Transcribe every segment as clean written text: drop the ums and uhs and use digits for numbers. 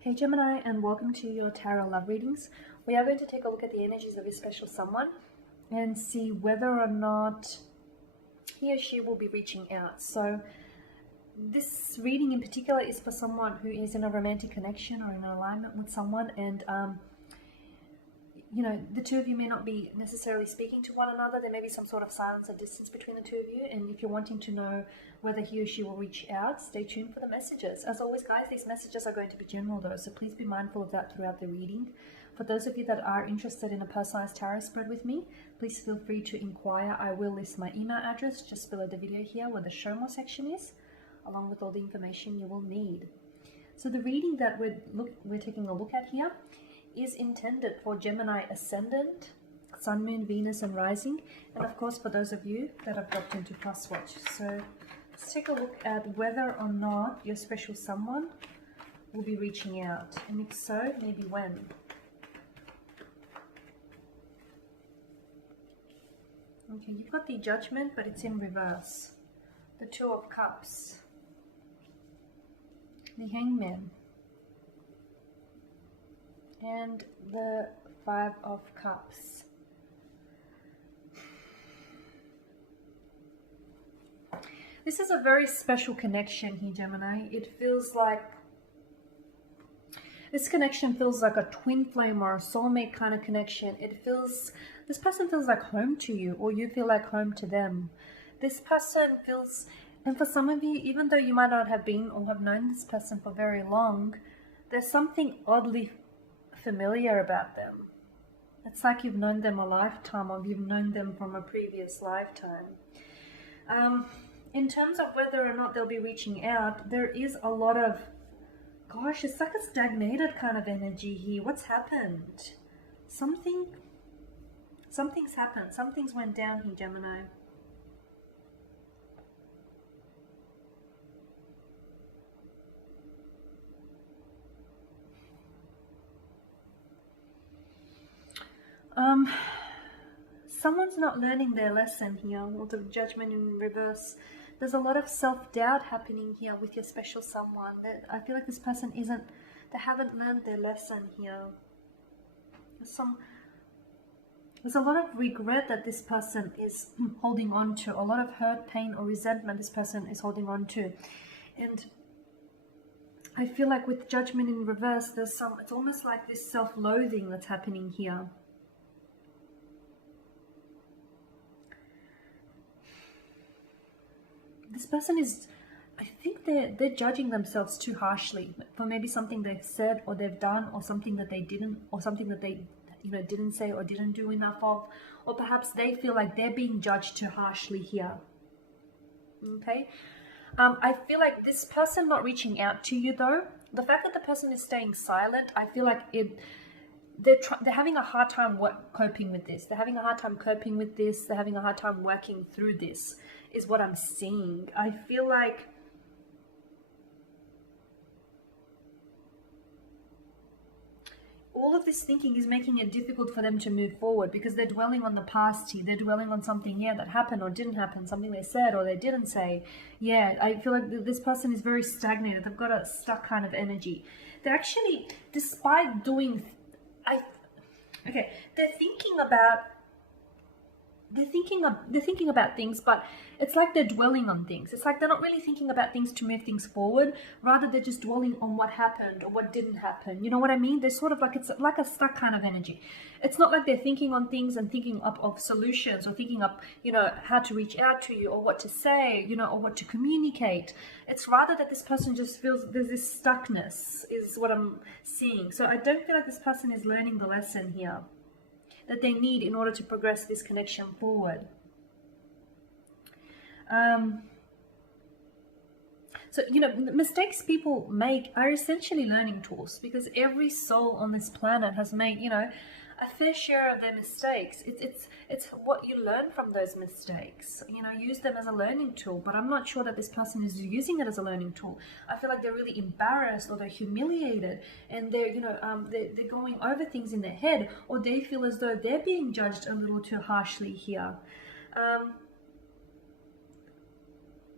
Hey Gemini, and welcome to your tarot love readings. We are going to take a look at the energies of your special someone and see whether or not he or she will be reaching out. So this reading in particular is for someone who is in a romantic connection or in an alignment with someone, and the two of you may not be necessarily speaking to one another. There may be some sort of silence or distance between the two of you, and if you're wanting to know whether he or she will reach out, stay tuned for the messages. As always, guys, these messages are going to be general though, so please be mindful of that throughout the reading. For those of you that are interested in a personalized tarot spread with me, please feel free to inquire. I will list my email address just below the video here where the show more section is, along with all the information you will need. So the reading that we're taking a look at here is intended for Gemini ascendant, Sun, Moon, Venus, and Rising, and of course for those of you that have dropped into Plus Watch. So let's take a look at whether or not your special someone will be reaching out, and if so, maybe when. Okay, you've got the Judgment, but it's in reverse. The Two of Cups, the Hangman, and the Five of Cups. This is a very special connection here, Gemini. It feels like this connection feels like a twin flame or a soulmate kind of connection. This person feels like home to you, or you feel like home to them. This person feels, and for some of you, even though you might not have been or have known this person for very long, there's something oddly familiar about them. It's like you've known them a lifetime, or you've known them from a previous lifetime. In terms of whether or not they'll be reaching out, there is a lot of, gosh, it's like a stagnated kind of energy here. What's happened? Something's happened. Something's went down here, Gemini. Someone's not learning their lesson here, or the Judgment in reverse. There's a lot of self-doubt happening here with your special someone. I feel like this person they haven't learned their lesson here. There's a lot of regret that this person is holding on to, a lot of hurt, pain, or resentment this person is holding on to. And I feel like with Judgment in reverse, it's almost like this self-loathing that's happening here. This person is, I think they're judging themselves too harshly for maybe something they've said or they've done, or something that they didn't, or something that they didn't say or didn't do enough of, or perhaps they feel like they're being judged too harshly here. Okay, I feel like this person not reaching out to you though, the fact that the person is staying silent, I feel like they're having a hard time coping with this. They're having a hard time coping with this. They're having a hard time working through this, is what I'm seeing. I feel like all of this thinking is making it difficult for them to move forward, because they're dwelling on the past here. They're dwelling on something, that happened or didn't happen, something they said or they didn't say. I feel like this person is very stagnated. They've got a stuck kind of energy. They're actually, despite doing, they're thinking about things, but it's like they're dwelling on things. It's like they're not really thinking about things to move things forward. Rather, they're just dwelling on what happened or what didn't happen. You know what I mean? They're sort of like, it's like a stuck kind of energy. It's not like they're thinking on things and thinking up of solutions, or thinking up, how to reach out to you, or what to say, or what to communicate. It's rather that this person just feels there's this stuckness, is what I'm seeing. So I don't feel like this person is learning the lesson here that they need in order to progress this connection forward. So, mistakes people make are essentially learning tools, because every soul on this planet has made, a fair share of their mistakes. It's what you learn from those mistakes. Use them as a learning tool. But I'm not sure that this person is using it as a learning tool. I feel like they're really embarrassed, or they're humiliated, and they're they're going over things in their head, or they feel as though they're being judged a little too harshly here.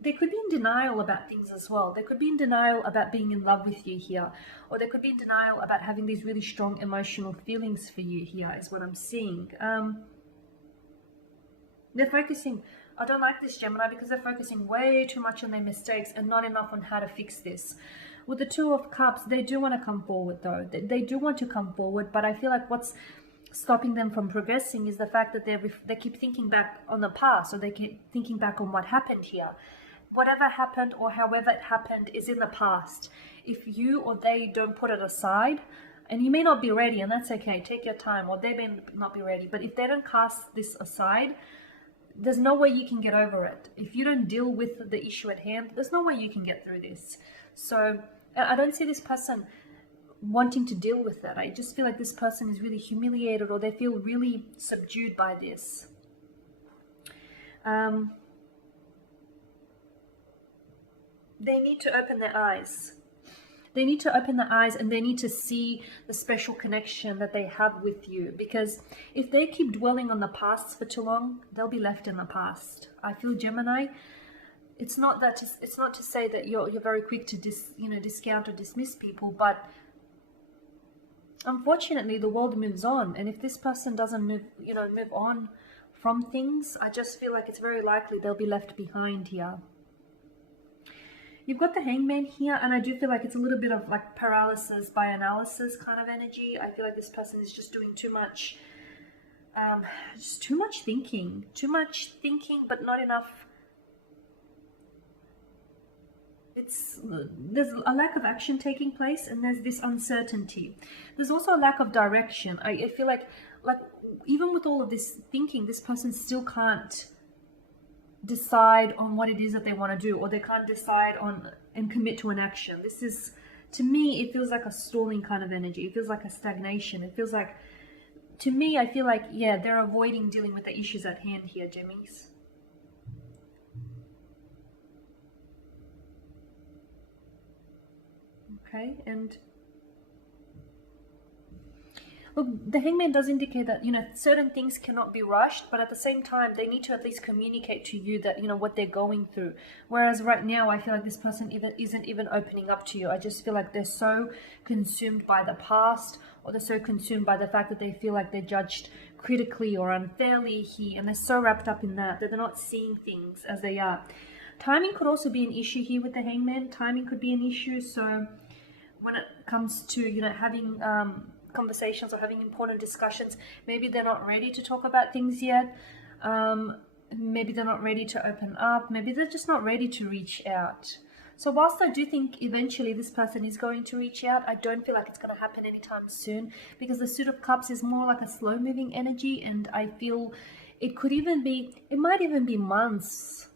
they could be in denial about things as well. They could be in denial about being in love with you here, or they could be in denial about having these really strong emotional feelings for you here, is what I'm seeing. They're focusing, I don't like this, Gemini, because they're focusing way too much on their mistakes and not enough on how to fix this. With the Two of Cups, they do want to come forward though. They do want to come forward, but I feel like what's stopping them from progressing is the fact that they keep thinking back on the past, or they keep thinking back on what happened here. Whatever happened or however it happened is in the past. If you or they don't put it aside, and you may not be ready, and that's okay, take your time, or they may not be ready, but if they don't cast this aside, there's no way you can get over it. If you don't deal with the issue at hand, there's no way you can get through this. So I don't see this person wanting to deal with that. I just feel like this person is really humiliated, or they feel really subdued by this. They need to open their eyes. They need to open their eyes, and they need to see the special connection that they have with you. Because if they keep dwelling on the past for too long, they'll be left in the past. I feel, Gemini, it's not to say that you're very quick to discount or dismiss people, but unfortunately the world moves on, and if this person doesn't move on from things, I just feel like it's very likely they'll be left behind here. You've got the Hangman here, and I do feel like it's a little bit of like paralysis by analysis kind of energy. I feel like this person is just doing too much, just too much thinking, but not enough. There's a lack of action taking place, and there's this uncertainty. There's also a lack of direction. I feel like even with all of this thinking, this person still can't decide on what it is that they want to do, or they can't decide on and commit to an action. This is, to me, it feels like a stalling kind of energy. It feels like a stagnation. It feels like, to me, I feel like, yeah, they're avoiding dealing with the issues at hand here, Gemmies. Okay, and look, the Hangman does indicate that, certain things cannot be rushed, but at the same time, they need to at least communicate to you that, what they're going through. Whereas right now, I feel like this person isn't even opening up to you. I just feel like they're so consumed by the past, or they're so consumed by the fact that they feel like they're judged critically or unfairly here, and they're so wrapped up in that they're not seeing things as they are. Timing could also be an issue here with the Hangman. Timing could be an issue, so when it comes to, having conversations or having important discussions, maybe they're not ready to talk about things yet. Maybe they're not ready to open up. Maybe they're just not ready to reach out. So whilst I do think eventually this person is going to reach out, I don't feel like it's going to happen anytime soon, because the Suit of Cups is more like a slow moving energy, and I feel it might even be months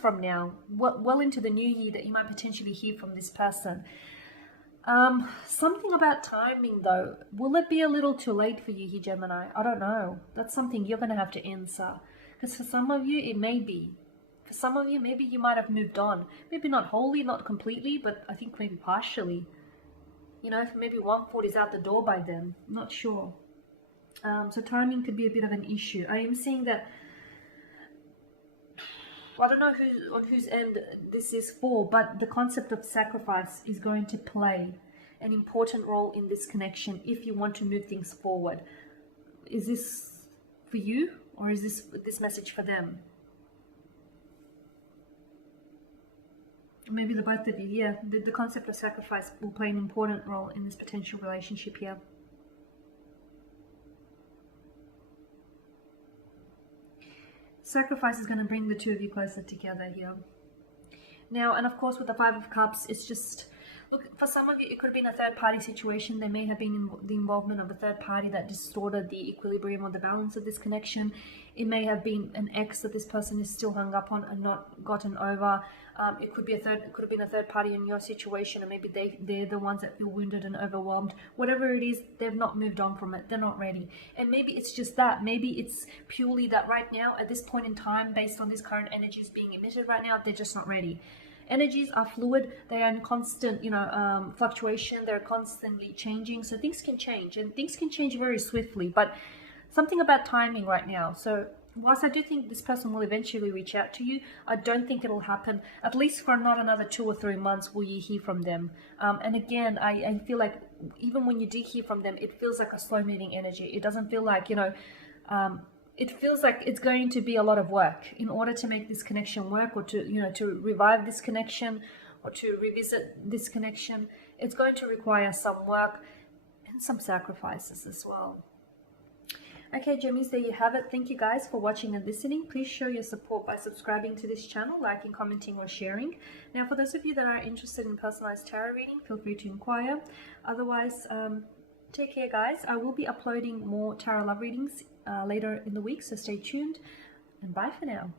from now, well into the new year, that you might potentially hear from this person. Something about timing though. Will it be a little too late for you here, Gemini? I don't know. That's something you're going to have to answer. Because for some of you, it may be. For some of you, maybe you might have moved on. Maybe not wholly, not completely, but I think maybe partially. Maybe one foot is out the door by then. Not sure. So timing could be a bit of an issue. I am seeing that, I don't know on whose end this is for, but the concept of sacrifice is going to play an important role in this connection if you want to move things forward. Is this for you, or is this message for them? Maybe the both of you, yeah. The concept of sacrifice will play an important role in this potential relationship here. Sacrifice is going to bring the two of you closer together here. Now, and of course with the Five of Cups, it's just, look, for some of you, it could have been a third party situation. There may have been the involvement of a third party that distorted the equilibrium or the balance of this connection. It may have been an ex that this person is still hung up on and not gotten over. It could have been a third party in your situation, and maybe they're the ones that feel wounded and overwhelmed. Whatever it is, they've not moved on from it. They're not ready. And maybe it's just that. Maybe it's purely that right now, at this point in time, based on this current energies being emitted right now, they're just not ready. Energies are fluid. They are in constant, fluctuation. They're constantly changing. So things can change, and things can change very swiftly. But something about timing right now. So whilst I do think this person will eventually reach out to you, I don't think it'll happen, at least for not another 2 or 3 months will you hear from them. And again, I feel like even when you do hear from them, it feels like a slow moving energy. It doesn't feel like, it feels like it's going to be a lot of work in order to make this connection work, or to revive this connection, or to revisit this connection. It's going to require some work and some sacrifices as well. Okay, Gemmies, there you have it. Thank you guys for watching and listening. Please show your support by subscribing to this channel, liking, commenting, or sharing. Now, for those of you that are interested in personalized tarot reading, feel free to inquire. Otherwise, take care, guys. I will be uploading more tarot love readings later in the week, so stay tuned, and bye for now.